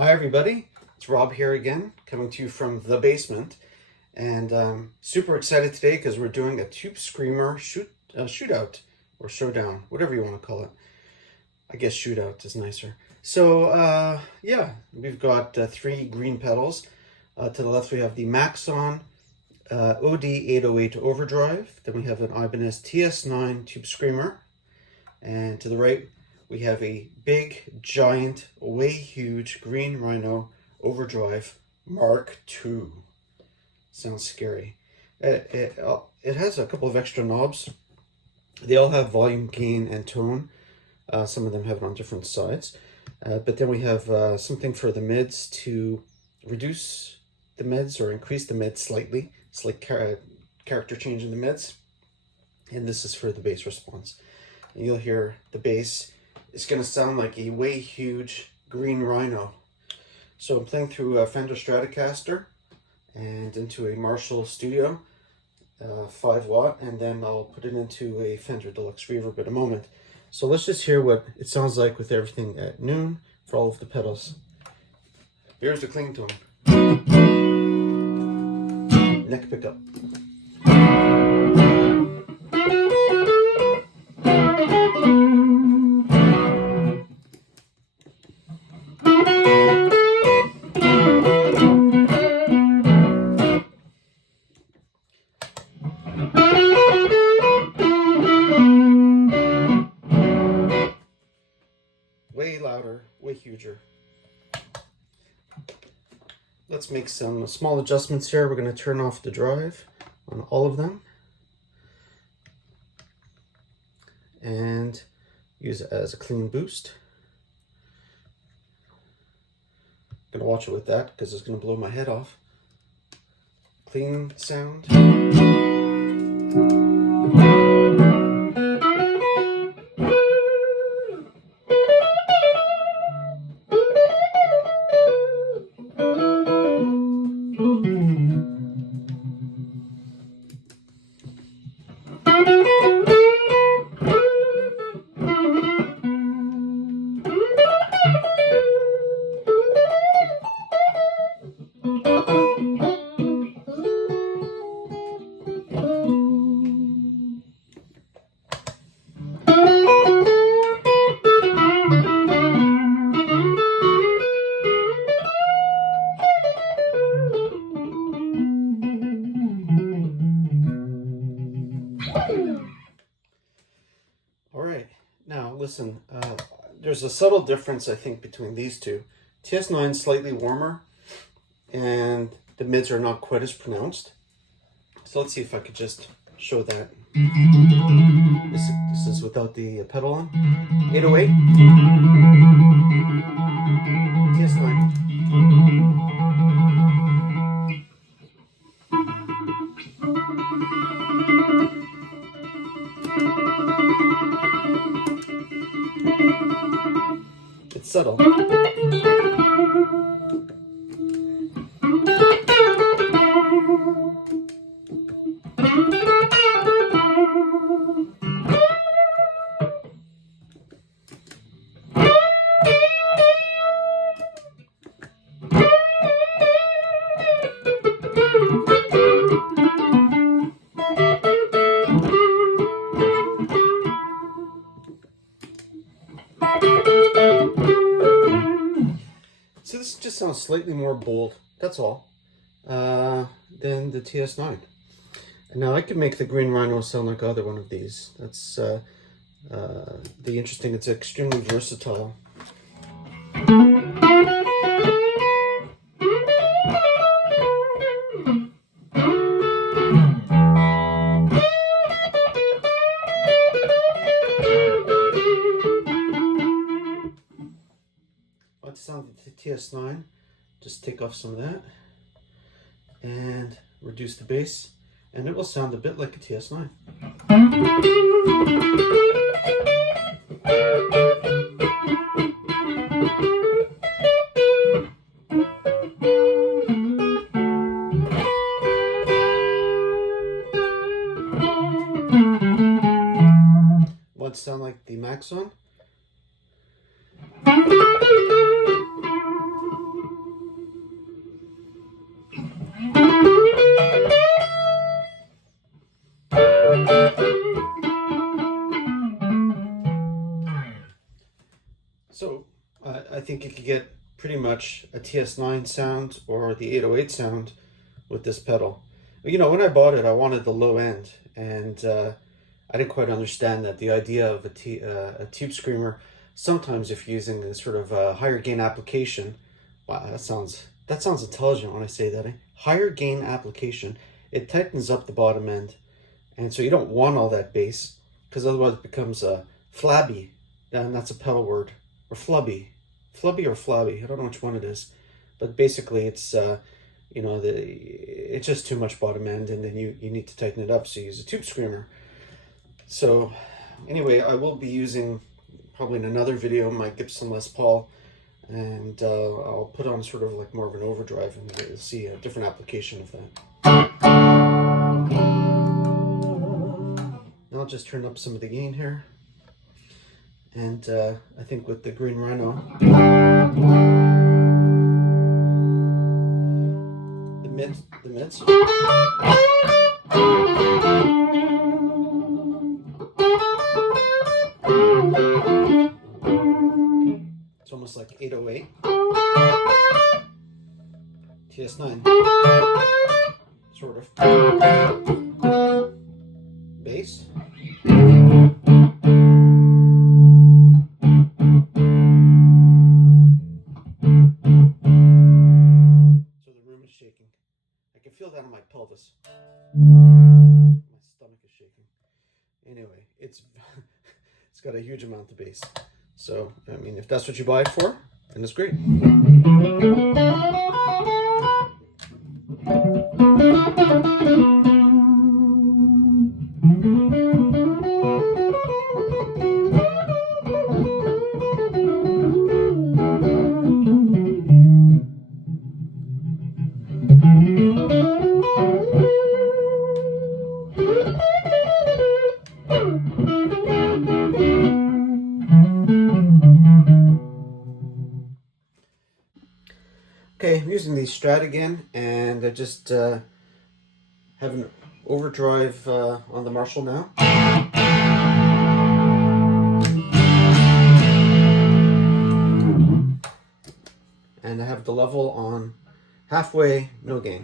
Hi everybody, it's Rob here again, coming to you from the basement, and super excited today because we're doing a Tube Screamer shootout or showdown, whatever you want to call it. I guess shootout is nicer. So yeah, we've got three green pedals. To the left we have the Maxon OD808 Overdrive. Then we have an Ibanez TS9 Tube Screamer, and to the right we have a big, giant, way huge Green Rhino Overdrive Mark II. Sounds scary. It has a couple of extra knobs. They all have volume, gain, and tone. Some of them have it on different sides. But then we have something for the mids to reduce the mids or increase the mids slightly. It's like character change in the mids. And this is for the bass response. And you'll hear the bass. It's going to sound like a way huge Green Rhino. So I'm playing through a Fender Stratocaster and into a Marshall Studio 5-watt, and then I'll put it into a Fender Deluxe reverb in a moment. So let's just hear what it sounds like with everything at noon for all of the pedals. Here's the cling tone. Neck pickup. Way louder, way huger. Let's make some small adjustments here. We're going to turn off the drive on all of them and use it as a clean boost. I'm going to watch it with that because it's going to blow my head off. Clean sound. All right, now listen, there's a subtle difference I think between these two. TS9 is slightly warmer and the mids are not quite as pronounced. So let's see if I could just show that. This is without the pedal on. 808. TS9. It's subtle. So this just sounds slightly more bold, that's all, than the TS9. And now I could make the Green Rhino sound like either one of these. That's the interesting, it's extremely versatile. Let's sound the TS9. Just take off some of that and reduce the bass, and it will sound a bit like a TS9. Want to sound like the Maxon? I think you could get pretty much a TS9 sound or the 808 sound with this pedal. You know, when I bought it, I wanted the low end, and I didn't quite understand that the idea of a tube screamer, sometimes if you're using a sort of a higher gain application, wow, that sounds intelligent when I say that. Eh? Higher gain application, it tightens up the bottom end, and so you don't want all that bass, because otherwise it becomes flabby, and that's a pedal word, or flubby or flabby. I don't know which one it is, but basically it's you know, it's just too much bottom end, and then you need to tighten it up, so you use a tube screamer. So anyway, I will be using, probably in another video, my Gibson Les Paul, and I'll put on sort of like more of an overdrive, and you'll see a different application of that. Now I'll just turn up some of the gain here, and I think with the Green Rhino, the mids. It's almost like 808 TS9, sort of bass. So the room is shaking. I can feel that on my pelvis. My stomach is shaking. Anyway, it's got a huge amount of bass. So, I mean, if that's what you buy it for, then it's great. Okay, I'm using the Strat again, and I just have an overdrive on the Marshall now. And I have the level on halfway, no gain.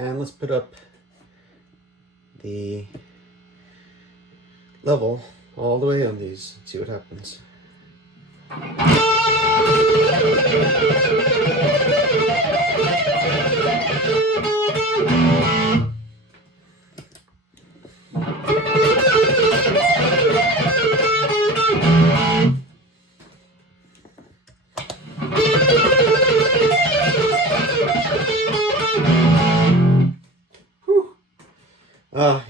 And let's put up the level all the way on these and see what happens.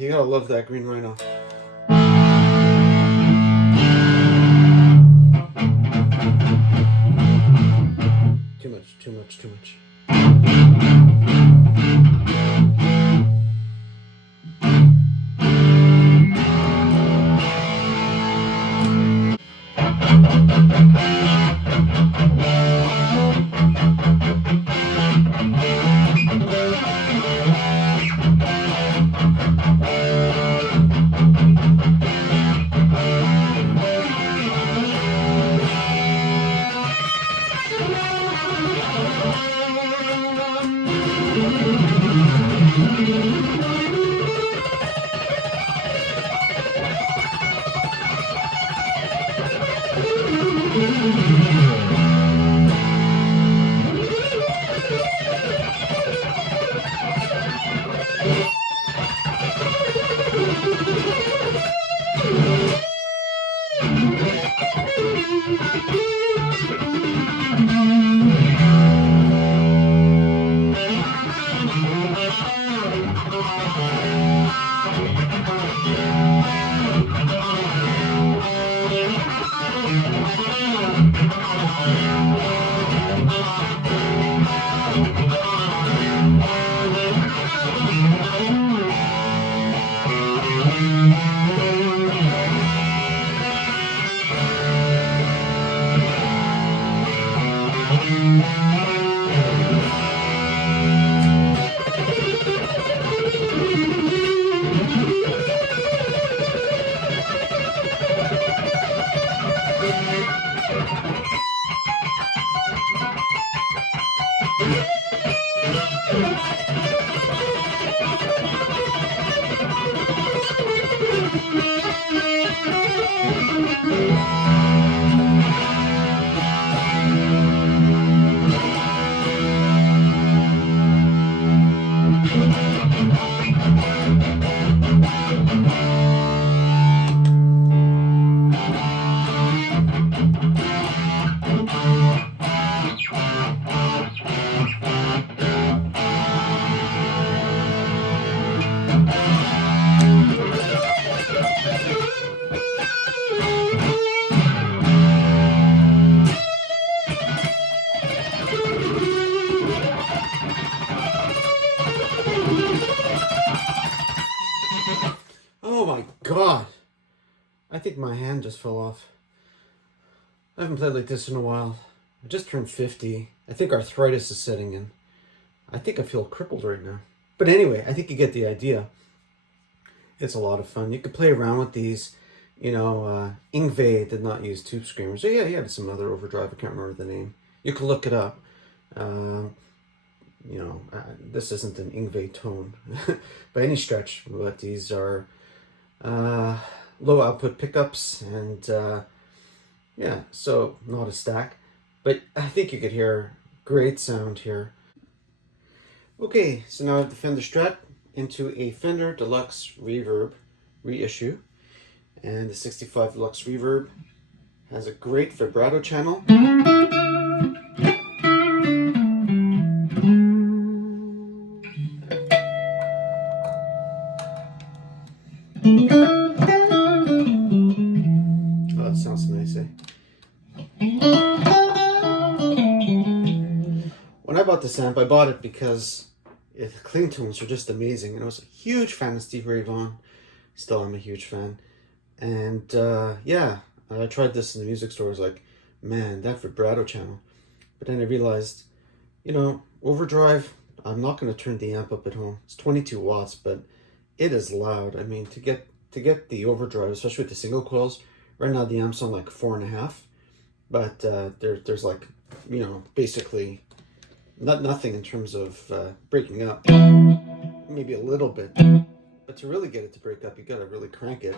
You gotta love that Green Rhino. Too much, too much, too much. Oh my god! I think my hand just fell off. I haven't played like this in a while. I just turned 50. I think arthritis is setting in. I think I feel crippled right now. But anyway, I think you get the idea. It's a lot of fun. You could play around with these. You know, Yngwie did not use tube screamers. So yeah, he had some other overdrive. I can't remember the name. You could look it up. You know, this isn't an Yngwie tone by any stretch, but these are low output pickups, and yeah, so not a stack, but I think you could hear great sound here. Okay, so now I have the Fender Strat into a Fender Deluxe Reverb reissue, and the 65 Deluxe Reverb has a great vibrato channel. Oh, that sounds nice, eh? When I bought this amp, I bought it because the clean tones are just amazing, and I was a huge fan of Stevie Ray Vaughan. Still am a huge fan. And yeah, I tried this in the music store. I was like, man, that vibrato channel. But then I realized, you know, overdrive, I'm not going to turn the amp up at home. It's 22 watts, but it is loud. I mean, to get the overdrive, especially with the single coils, right now the amp's on like 4.5, but there's like, you know, basically nothing in terms of breaking up. Maybe a little bit, but to really get it to break up, you gotta really crank it,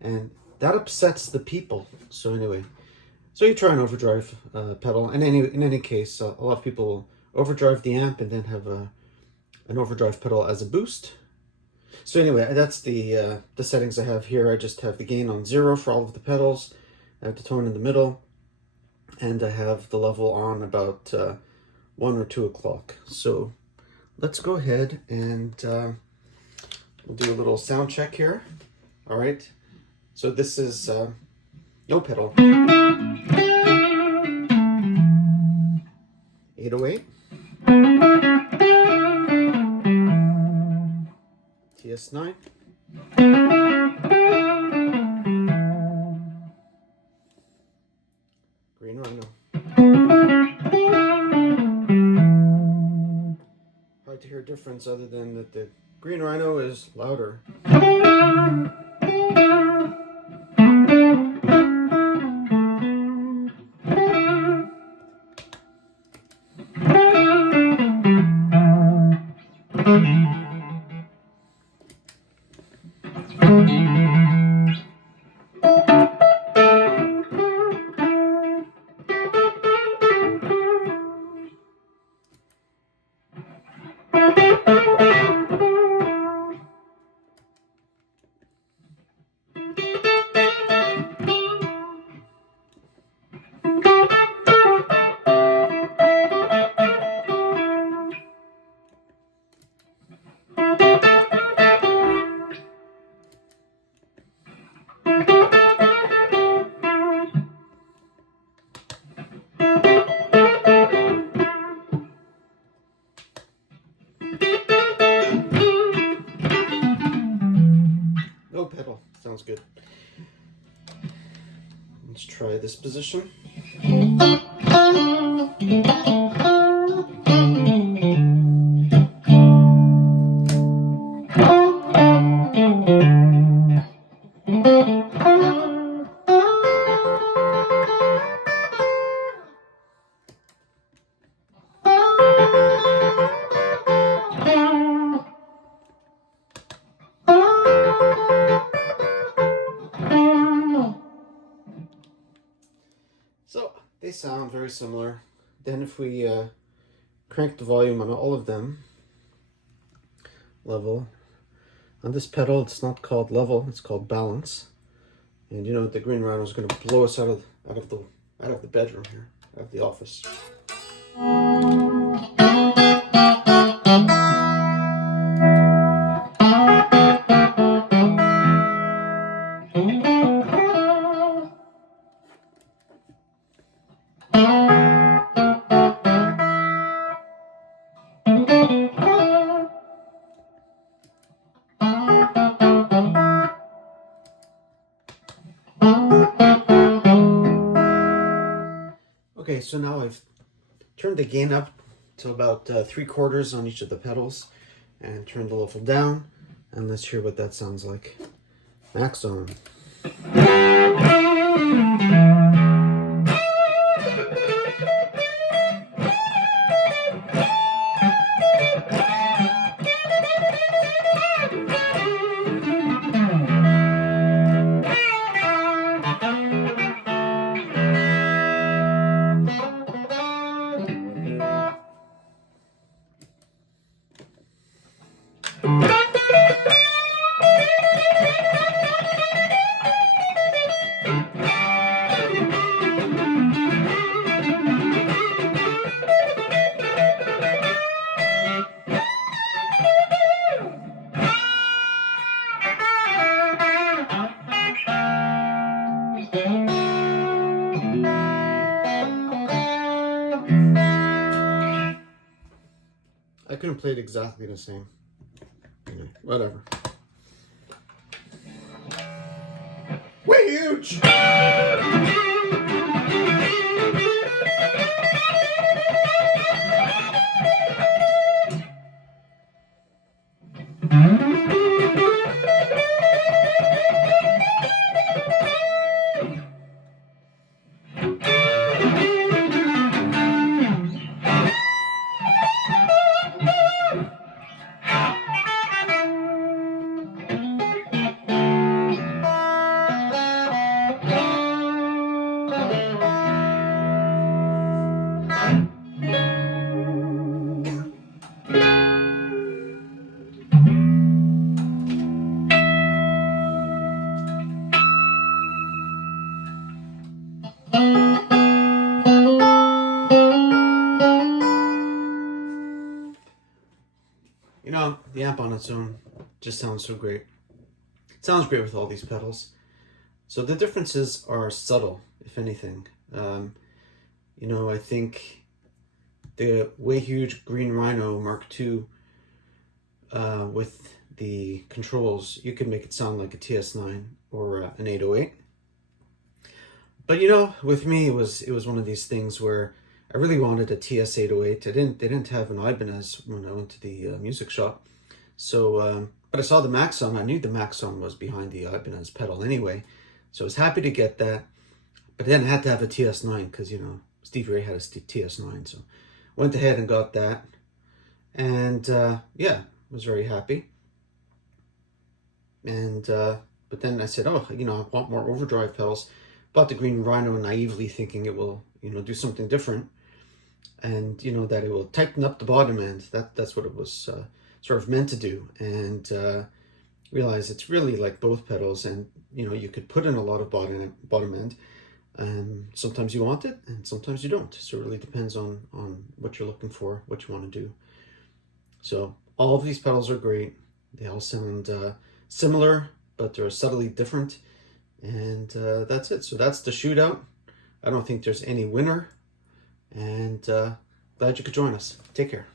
and that upsets the people. So anyway, so you try an overdrive pedal, and in any case, a lot of people overdrive the amp and then have an overdrive pedal as a boost. So anyway, that's the settings I have here. I just have the gain on 0 for all of the pedals. I have the tone in the middle, and I have the level on about 1 or 2 o'clock. So let's go ahead and we'll do a little sound check here. All right. So this is no pedal. 808. TS9. Green Rhino. Hard to hear a difference other than that the Green Rhino is louder. No pedal. Sounds good. Let's try this position. sound very similar. Then if we crank the volume on all of them, level. On this pedal, it's not called level, it's called balance. And you know the Green Rhino is going to blow us out of the bedroom here, out of the office. Okay, so now I've turned the gain up to about 3/4 on each of the pedals and turned the level down, and let's hear what that sounds like. Max on. I couldn't play it exactly the same. Anyway, whatever. Way huge! You know, the amp on its own just sounds so great. It sounds great with all these pedals. So the differences are subtle, if anything. You know, I think the way huge Green Rhino Mark II with the controls, you could make it sound like a TS9 or an 808. But you know, with me, it was one of these things where I really wanted a TS808. They didn't have an Ibanez when I went to the music shop. So, but I saw the Maxon. I knew the Maxon was behind the Ibanez pedal anyway. So I was happy to get that. But then I had to have a TS9 because, you know, Stevie Ray had a TS9. So went ahead and got that. And yeah, was very happy. And but then I said, oh, you know, I want more overdrive pedals. Bought the Green Rhino naively thinking it will, you know, do something different. And, you know, that it will tighten up the bottom end. That's what it was sort of meant to do. And realize it's really like both pedals. And, you know, you could put in a lot of bottom end. And sometimes you want it and sometimes you don't. So it really depends on what you're looking for, what you want to do. So all of these pedals are great. They all sound similar, but they're subtly different. And that's it. So that's the shootout. I don't think there's any winner. And glad you could join us. Take care.